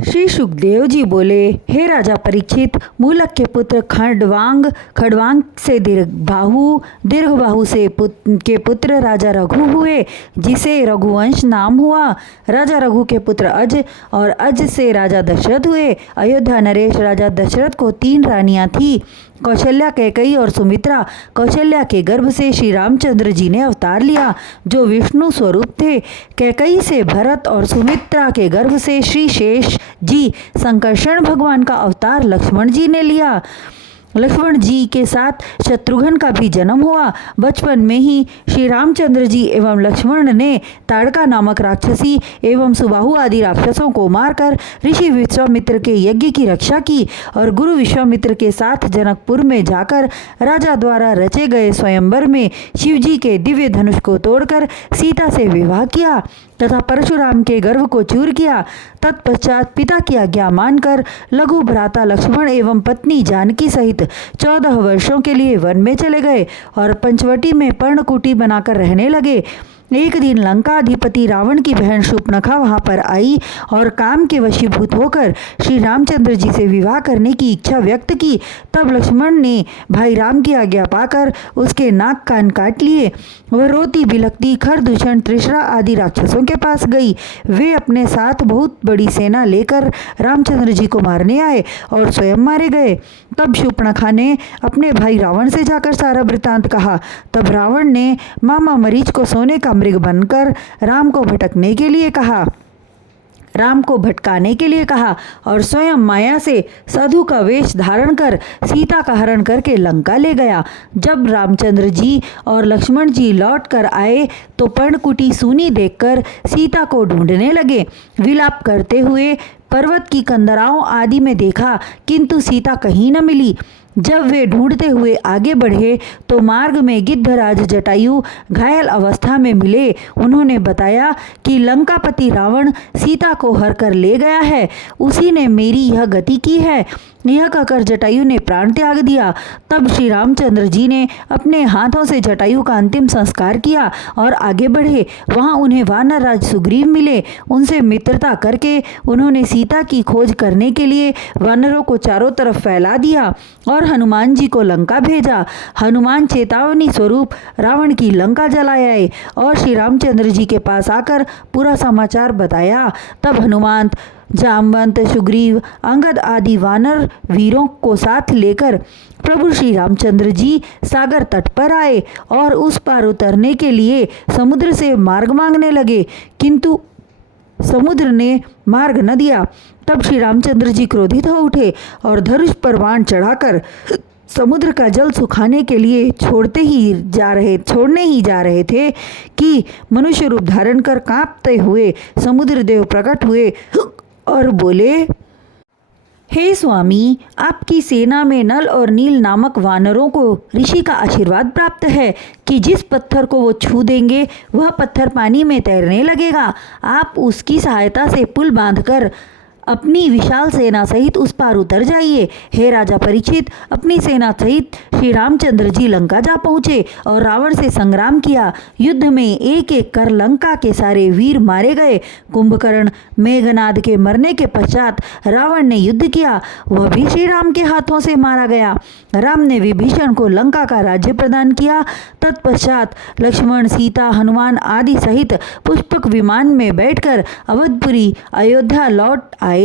श्री सुखदेव जी बोले, हे राजा परीक्षित, मूलक के पुत्र खड़वांग से दीर्घबाहु से के पुत्र राजा रघु हुए, जिसे रघुवंश नाम हुआ। राजा रघु के पुत्र अज और अज से राजा दशरथ हुए। अयोध्या नरेश राजा दशरथ को 3 रानियां थीं, कौशल्या, कैकई और सुमित्रा। कौशल्या के गर्भ से श्री रामचंद्र जी ने अवतार लिया, जो विष्णु स्वरूप थे। कैकई से भरत और सुमित्रा के गर्भ से श्री शेष जी संकर्षण भगवान का अवतार लक्ष्मण जी ने लिया। लक्ष्मण जी के साथ शत्रुघ्न का भी जन्म हुआ। बचपन में ही श्री रामचंद्र जी एवं लक्ष्मण ने ताड़का नामक राक्षसी एवं सुबाहु आदि राक्षसों को मारकर ऋषि विश्वामित्र के यज्ञ की रक्षा की और गुरु विश्वामित्र के साथ जनकपुर में जाकर राजा द्वारा रचे गए स्वयंवर में शिवजी के दिव्य धनुष को तोड़कर सीता से विवाह किया तथा परशुराम के गर्भ को चूर किया। तत्पश्चात पिता की आज्ञा मानकर लघु भ्राता लक्ष्मण एवं पत्नी जानकी सहित 14 वर्षों के लिए वन में चले गए और पंचवटी में पर्णकुटी बनाकर रहने लगे। एक दिन लंकाधिपति रावण की बहन शूर्पणखा वहां पर आई और काम के वशीभूत होकर श्री रामचंद्र जी से विवाह करने की इच्छा व्यक्त की। तब लक्ष्मण ने भाई राम की आज्ञा पाकर उसके नाक कान काट लिए। वह रोती बिलखती खरदूषण त्रिशरा आदि राक्षसों के पास गई। वे अपने साथ बहुत बड़ी सेना लेकर रामचंद्र जी को मारने आए और स्वयं मारे गए। तब शूर्पणखा ने अपने भाई रावण से जाकर सारा वृतांत कहा। तब रावण ने मामा मरीच को सोने का मृग बनकर राम को भटकाने के लिए कहा और स्वयं माया से साधु का वेश धारण कर सीता का हरण करके लंका ले गया। जब रामचंद्र जी और लक्ष्मण जी लौट कर आए तो पर्णकुटी सूनी देखकर सीता को ढूंढने लगे। विलाप करते हुए पर्वत की कंदराओं आदि में देखा, किंतु सीता कहीं न मिली। जब वे ढूंढते हुए आगे बढ़े तो मार्ग में गिद्धराज जटायु घायल अवस्था में मिले। उन्होंने बताया कि लंकापति रावण सीता को हर कर ले गया है, उसी ने मेरी यह गति की है। यह कहकर जटायु ने प्राण त्याग दिया। तब श्री रामचंद्र जी ने अपने हाथों से जटायु का अंतिम संस्कार किया और आगे बढ़े। वहां उन्हें वानर राज सुग्रीव मिले। उनसे मित्रता करके उन्होंने सीता की खोज करने के लिए वानरों को चारों तरफ फैला दिया और हनुमान जी को लंका भेजा। हनुमान चेतावनी स्वरूप रावण की लंका जलाए और श्री रामचंद्र जी के पास आकर पूरा समाचार बताया। तब हनुमान, जामवंत, सुग्रीव, अंगद आदि वानर वीरों को साथ लेकर प्रभु श्री रामचंद्र जी सागर तट पर आए और उस पार उतरने के लिए समुद्र से मार्ग मांगने लगे, किंतु समुद्र ने मार्ग न दिया। तब श्री रामचंद्र जी क्रोधित हो उठे और धनुष पर बाण चढ़ाकर समुद्र का जल सुखाने के लिए छोड़ने ही जा रहे थे कि मनुष्य रूप धारण कर कांपते हुए समुद्र देव प्रकट हुए और बोले, हे स्वामी, आपकी सेना में नल और नील नामक वानरों को ऋषि का आशीर्वाद प्राप्त है कि जिस पत्थर को वो छू देंगे वह पत्थर पानी में तैरने लगेगा। आप उसकी सहायता से पुल बांधकर अपनी विशाल सेना सहित उस पार उतर जाइए। हे राजा परीक्षित, अपनी सेना सहित श्री रामचंद्र जी लंका जा पहुँचे और रावण से संग्राम किया। युद्ध में एक एक कर लंका के सारे वीर मारे गए। कुंभकर्ण, मेघनाद के मरने के पश्चात रावण ने युद्ध किया, वह भी श्री राम के हाथों से मारा गया। राम ने विभीषण को लंका का राज्य प्रदान किया। तत्पश्चात लक्ष्मण, सीता, हनुमान आदि सहित पुष्पक विमान में बैठकर अवधपुरी अयोध्या लौट आए।